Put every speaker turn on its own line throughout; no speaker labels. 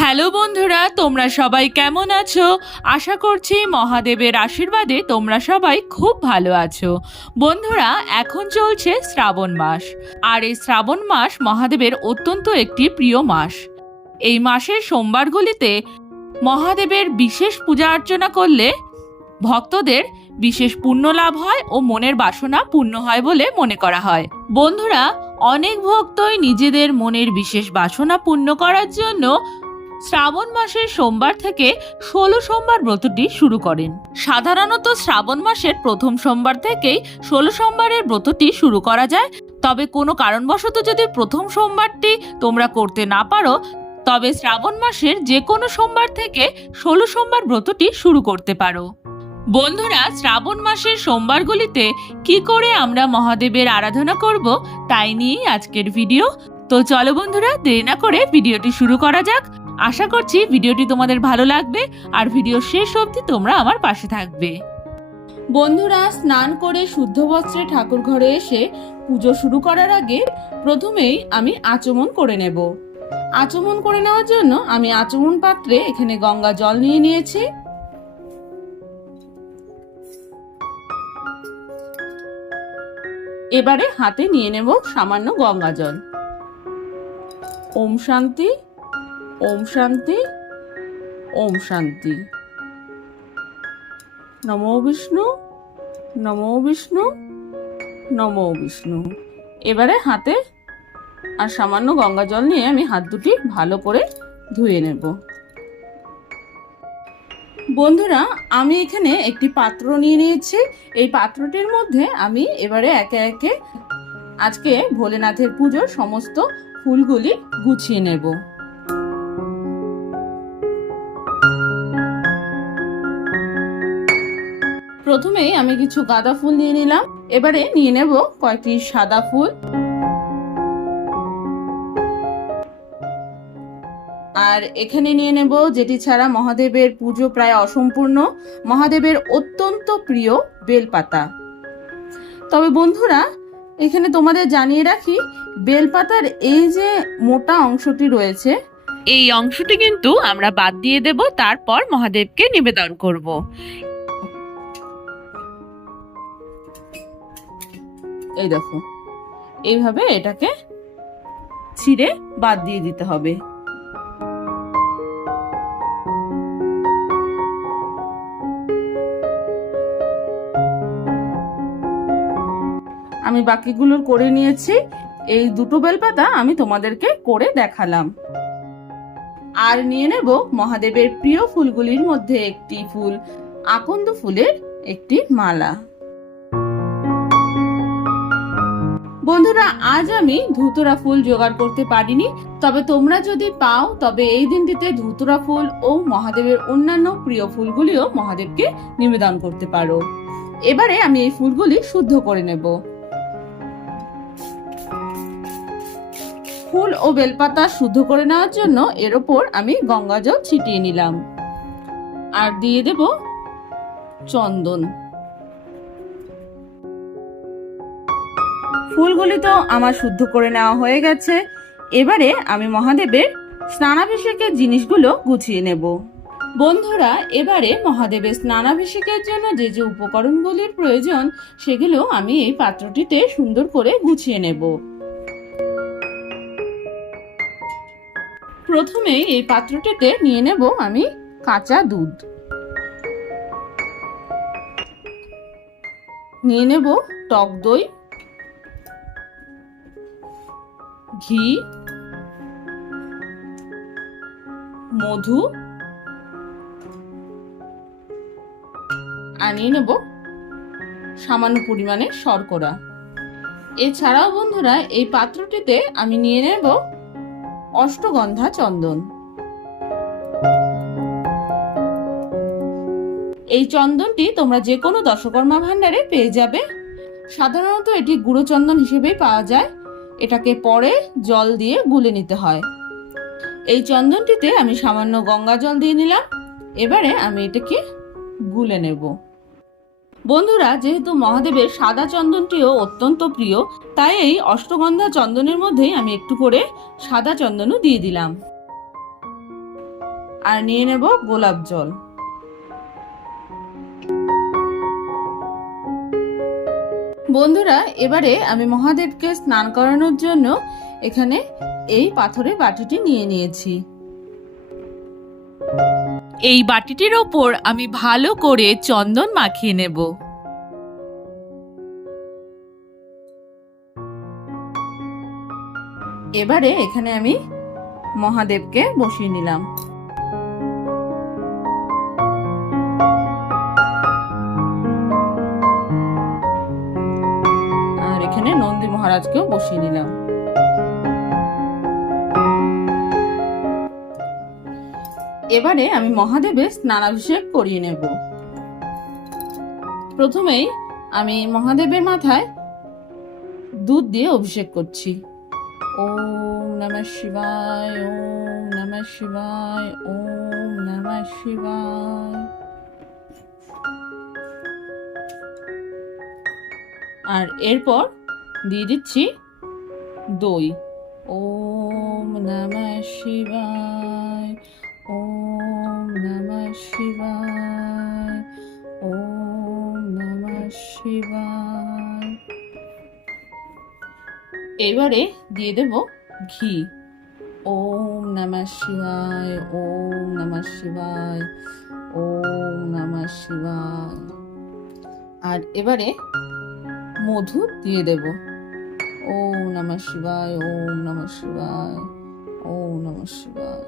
Hello বন্ধুরা, তোমরা সবাই কেমন আছো? আশা করছি মহাদেবের আশীর্বাদে তোমরা সবাই খুব ভালো আছো। বন্ধুরা, এখন চলছে শ্রাবণ মাস। আর এই শ্রাবণ মাস মহাদেবের অত্যন্ত একটি প্রিয় মাস। এই মাসের সোমবারগুলিতে মহাদেবের বিশেষ পূজা অর্চনা করলে ভক্তদের বিশেষ পুণ্য লাভ হয় ও মনের বাসনা পূর্ণ হয় বলে মনে করা হয়। বন্ধুরা, অনেক ভক্তই নিজেদের মনের বিশেষ বাসনা পূর্ণ করার জন্য শ্রাবণ মাসের সোমবার থেকে ষোলো সোমবার ব্রতটি শুরু করেন। সাধারণত শ্রাবণ মাসের প্রথম সোমবার থেকেই ষোলো সোমবারের ব্রতটি শুরু করা যায়। তবে কোনো কারণবশত যদি প্রথম সোমবারটি তোমরা করতে না পারো, তবে শ্রাবণ মাসের যে কোনো সোমবার থেকে ষোলো সোমবার ব্রতটি শুরু করতে পারো। বন্ধুরা, শ্রাবণ মাসের সোমবারগুলিতে কি করে আমরা মহাদেবের আরাধনা করব তাই নিয়েই আজকের ভিডিও। তো চলো বন্ধুরা, দেরি না করে ভিডিওটি শুরু করা যাক। আশা করছি ভিডিওটি তোমাদের ভালো লাগবে আর ভিডিও শেষ অবধি তোমরা আমার পাশে থাকবে। বন্ধুরা, স্নান করে শুদ্ধ বস্ত্রে ঠাকুর ঘরে এসে পুজো শুরু করার আগে প্রথমেই আমি আচমন করে নেব। আচমন করে নেওয়ার জন্য আমি আচমন পাত্রে এখানে গঙ্গা জল নিয়ে নিয়েছি। এবারে হাতে নিয়ে নেব সামান্য গঙ্গা জল। ওম শান্তি। ওম শান্তি ওম শান্তি। নমো বিষ্ণু নমো বিষ্ণু নমো বিষ্ণু। এবারে হাতে আর সামান্য গঙ্গা জল নিয়ে আমি হাত দুটি ভালো করে ধুয়ে নেব। বন্ধুরা, আমি এখানে একটি পাত্র নিয়ে নিয়েছি। এই পাত্রটির মধ্যে আমি এবারে একে একে আজকে ভোলেনাথের পুজোর সমস্ত ফুলগুলি গুছিয়ে নেব। প্রথমেই আমি কিছু গাঁদা ফুল নিয়ে নিলাম। এবারে নিয়ে নেব কয়েকটি সাদা ফুল। আর এখানে নিয়ে নেব যেটি ছাড়া মহাদেবের পুজো প্রায় অসম্পূর্ণ। মহাদেবের অত্যন্ত প্রিয় বেলপাতা। তবে বন্ধুরা, এখানে তোমাদের জানিয়ে রাখি, বেলপাতার এই যে মোটা অংশটি রয়েছে, এই অংশটি কিন্তু আমরা বাদ দিয়ে দেব, তারপর মহাদেবকে নিবেদন করব। এই দেখো। এইভাবে এটাকে ছিঁড়ে বাদ দিয়ে দিতে হবে। আমি বাকিগুলোর করে নিয়েছি। এই দুটো বেলপাতা আমি তোমাদেরকে করে দেখালাম। আর নিয়ে নেব মহাদেবের প্রিয় ফুলগুলির মধ্যে একটি ফুল, আকন্দ ফুলের একটি মালা। বন্ধুরা, আজ আমি ধুতরা ফুল জোগাড় করতে পারিনি। তবে তোমরা যদি পাও, তবে এই দিনটিতে ধুতরা ফুল ও মহাদেবের অন্যান্য প্রিয় ফুলগুলিও মহাদেবকে নিবেদন করতে পারো। এবারে আমি এই ফুলগুলি শুদ্ধ করে নেব। ফুল ও বেলপাতা শুদ্ধ করে নেওয়ার জন্য এর ওপর আমি গঙ্গা জল ছিটিয়ে নিলাম। আর দিয়ে দেব চন্দন। ফুলগুলি তো আমার শুদ্ধ করে নেওয়া হয়ে গেছে। এবারে আমি মহাদেবের স্নানাভিষেকের জিনিসগুলো গুছিয়ে নেব। বন্ধুরা, এবারে মহাদেবের স্নানাভিষেকের জন্য যে যে উপকরণগুলির প্রয়োজন, সেগুলো আমি এই পাত্রটিতে সুন্দর করে গুছিয়ে নেব। প্রথমে এই পাত্রটিতে নিয়ে নেব আমি কাঁচা দুধ। নিয়ে নেব টক দই ঘি, মধু, আনিয়ে নিয়ে নেব সামান্য পরিমাণে শর্করা। এছাড়াও বন্ধুরা, এই পাত্রটিতে আমি নিয়ে নেব অষ্টগন্ধা চন্দন। এই চন্দনটি তোমরা যে কোনো দশকর্মা ভাণ্ডারে পেয়ে যাবে। সাধারণত এটি গুঁড়ো চন্দন হিসেবেই পাওয়া যায়। এটাকে পরে জল দিয়ে গুলে নিতে হয়। এই চন্দনটিতে আমি সামান্য গঙ্গা জল দিয়ে নিলাম। এবারে আমি এটাকে গুলে নেব। বন্ধুরা, যেহেতু মহাদেবের সাদা চন্দনটিও অত্যন্ত প্রিয়, তাই এই অষ্টগন্ধা চন্দনের মধ্যেই আমি একটু করে সাদা চন্দনও দিয়ে দিলাম। আর নিয়ে নেব গোলাপ জল। বন্ধুরা, এবারে আমি মহাদেবকে স্নান করানোর জন্য এখানে এই পাথরের বাটিটি নিয়ে নিয়েছি। এই বাটিটির ওপর আমি ভালো করে চন্দন মাখিয়ে নেব। এবারে এখানে আমি মহাদেবকে বসিয়ে নিলাম। মহারাজকেও বসিয়ে নিলাম। এবারে আমি মহাদেবের স্নানাভিষেক করিয়ে নেব। প্রথমেই আমি মহাদেবের মাথায় দুধ দিয়ে অভিষেক করছি। ওম নমঃ শিবায়, ওম নমঃ শিবায়, ওম নমঃ শিবায়। আর এরপর দিয়ে দিচ্ছি। দই। ওম নমঃ শিবায়। ওম নমঃ শিবায়। ওম নমঃ শিবায়। এবারে দিয়ে দেব ঘি। ওম নমঃ শিবায়। ওম নমঃ শিবায়। ওম নমঃ শিবায়। আর এবারে মধু দিয়ে দেব। ওম নমঃ শিবায় ওম নমঃ শিবায় ওম নমঃ শিবায়।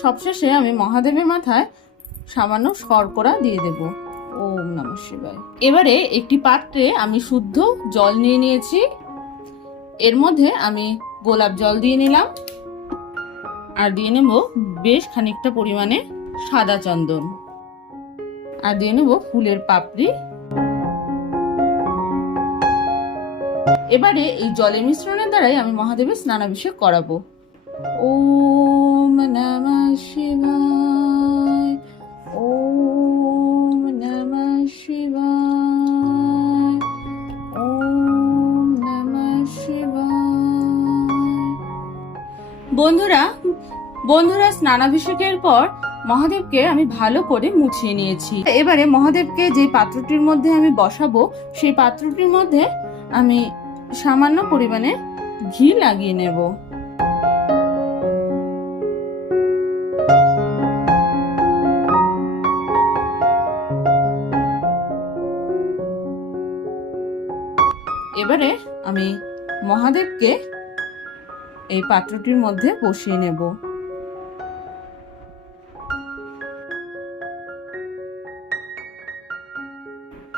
সবশেষে আমি মহাদেবের মাথায় সামান্য শর্করা দিয়ে দেব। ওম নমঃ শিবায়। এবারে একটি পাত্রে আমি শুদ্ধ জল নিয়ে নিয়েছি। এর মধ্যে আমি গোলাপ জল দিয়ে নিলাম। আর দিয়ে নেব বেশ খানিকটা পরিমাণে সাদা চন্দন। আর দিয়ে নেব ফুলের পাপড়ি। এবারে এই জলের মিশ্রণের দ্বারাই আমি মহাদেবের স্নানাভিষেক করাবো। ওম নমঃ শিবায়। বন্ধুরা বন্ধুরা, স্নানাভিষেকের পর মহাদেবকে আমি ভালো করে মুছিয়ে নিয়েছি। এবারে মহাদেবকে যে পাত্রটির মধ্যে আমি বসাবো, সেই পাত্রটির মধ্যে আমি সামান্য পরিমাণে ঘি লাগিয়ে নেব। এবারে আমি মহাদেবকে এই পাত্রটির মধ্যে বসিয়ে নেব।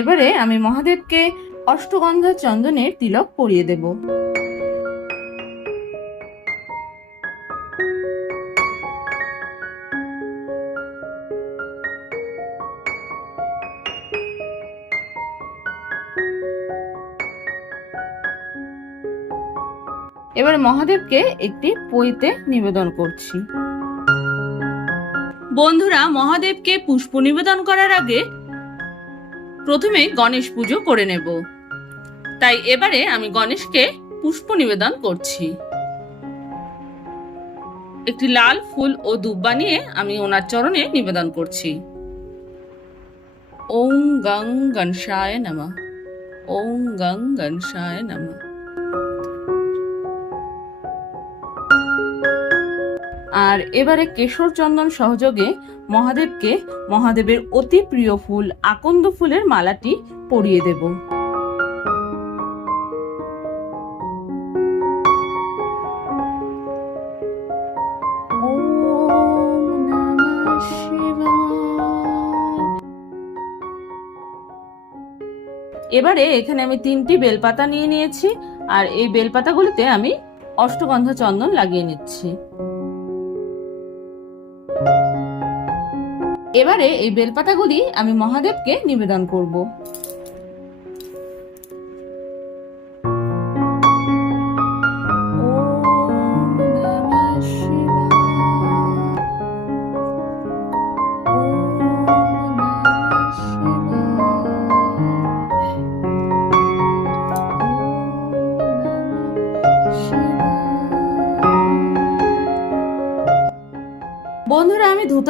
এবারে আমি মহাদেবকে অষ্টগন্ধা চন্দনের তিলক পরিয়ে দেব। মহাদেবকে একটি পইতে নিবেদন করছি। বন্ধুরা, মহাদেবকে পুষ্প নিবেদন করার আগে প্রথমে গণেশ পুজো করে নেব। তাই এবারে আমি গণেশকে পুষ্প নিবেদন করছি। একটি লাল ফুল ও দুব বানিয়ে আমি ওনার চরণে নিবেদন করছি। ওং গং গণসায় নমঃ। ওং গং গণসায় নমঃ। আর এবারে কেশর চন্দন সহযোগে মহাদেবকে মহাদেবের অতি প্রিয় ফুল আকন্দ ফুলের মালাটি পরিয়ে দেব। এবারে এখানে আমি তিনটি বেলপাতা নিয়ে নিয়েছি, আর এই বেলপাতাগুলিতে আমি অষ্টগন্ধা চন্দন লাগিয়ে নিচ্ছি এবারে এই বেলপাতাগুলি আমি মহাদেবকে নিবেদন করব।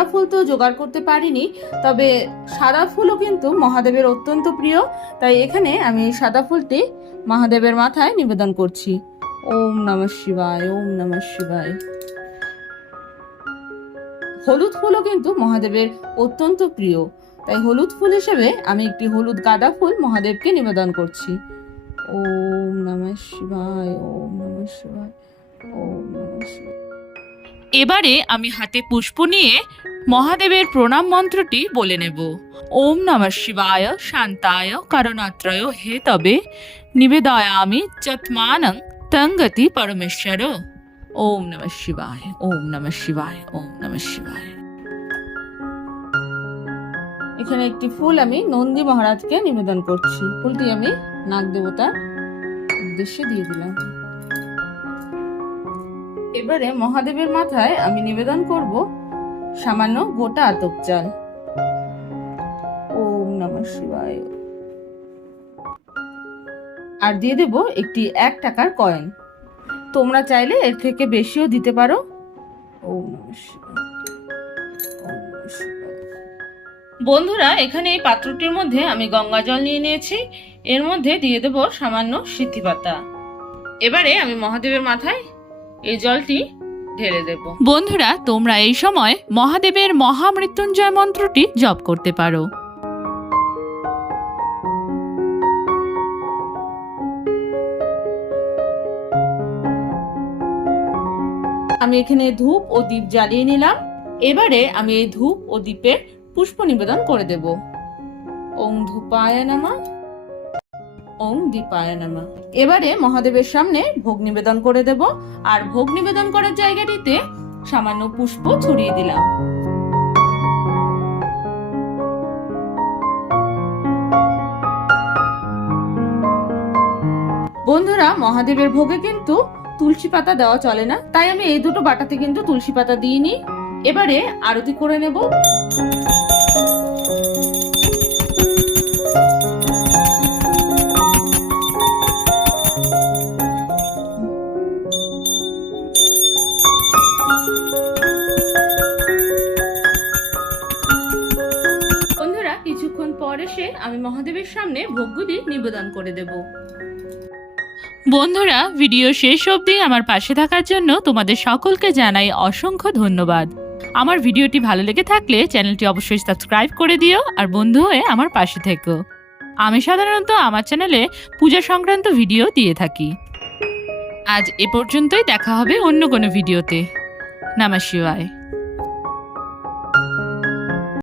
ধুতরা ফুল তো জোগাড় করতে পারিনি, তবে সাদা ফুলও কিন্তু মহাদেবের অত্যন্ত প্রিয়, তাই এখানে আমি সাদা ফুলটি মহাদেবের মাথায় নিবেদন করছি। ওম নমঃ শিবায়, ওম নমঃ শিবায়। হলুদ ফুলও কিন্তু মহাদেবের অত্যন্ত প্রিয়, তাই হলুদ ফুল হিসেবে আমি একটি হলুদ গাঁদা ফুল মহাদেবকে নিবেদন করছি। ওম নমঃ শিবায়, ওম নমঃ শিবায়, ওম নমঃ শিবায়।
এবারে আমি হাতে পুষ্প নিয়ে মহাদেবের প্রণাম মন্ত্রটি বলে নেব। ওম নমঃ শিবায়, শান্তায়, কারণাত্রয়, হে তবে। নিবেদয়ামি চত্মানং তঙ্গতি পরমেশ্বর। ওম নমঃ শিবায়, ওম নমঃ শিবায়, ওম নমঃ শিবায়।
এখানে একটি ফুল আমি নন্দী মহারাজকে নিবেদন করছি। ফুলটি আমি নাগ দেবতার উদ্দেশ্যে দিয়ে দিলাম। এবারে মহাদেবের মাথায় আমি নিবেদন করব সামান্য গোটা আতপ চাল ওম নমঃ শিবায়। আর দিয়ে দেব একটি এক টাকার কয়েন। তোমরা চাইলে এর থেকে বেশিও দিতে পারো। ওম বন্ধুরা, এখানে এই পাত্রটির মধ্যে আমি গঙ্গা জল নিয়ে নিয়েছি। এর মধ্যে দিয়ে দেব সামান্য সিদ্ধি পাতা। এবারে আমি মহাদেবের মাথায় এই জলটি ঢেলে দেব।
বন্ধুরা তোমরা এই সময় মহাদেবের মহামৃত্যুঞ্জয় মন্ত্রটি জপ করতে পারো।
আমি এখানে ধূপ ও দীপ জ্বালিয়ে নিলাম। এবারে আমি এই ধূপ ও দীপের পুষ্প নিবেদন করে দেব। ওং ধূপায় নামা। ওং দীপায় নামা। এবারে মহাদেবের সামনে ভোগ নিবেদন করে দেব, আর ভোগ নিবেদন করার জায়গাটিতে সামান্য পুষ্প ছড়িয়ে দিলাম। বন্ধুরা, মহাদেবের ভোগে কিন্তু তুলসী পাতা দেওয়া চলে না, তাই আমি এই দুটো বাটাতে কিন্তু তুলসী পাতা দিইনি। এবারে আরতি করে নেব। মহাদেবের সামনে ভোগগুলি নিবেদন করে দেব।
বন্ধুরা, ভিডিও শেষ অবধি আমার পাশে থাকার জন্য তোমাদের সকলকে জানাই অসংখ্য ধন্যবাদ। আমার ভিডিওটি ভালো লেগে থাকলে চ্যানেলটি অবশ্যই সাবস্ক্রাইব করে দিও আর বন্ধু হয়ে আমার পাশে থেকো। আমি সাধারণত আমার চ্যানেলে পূজা সংক্রান্ত ভিডিও দিয়ে থাকি। আজ এ পর্যন্তই দেখা হবে অন্য কোনো ভিডিওতে। নমঃ শিবায়।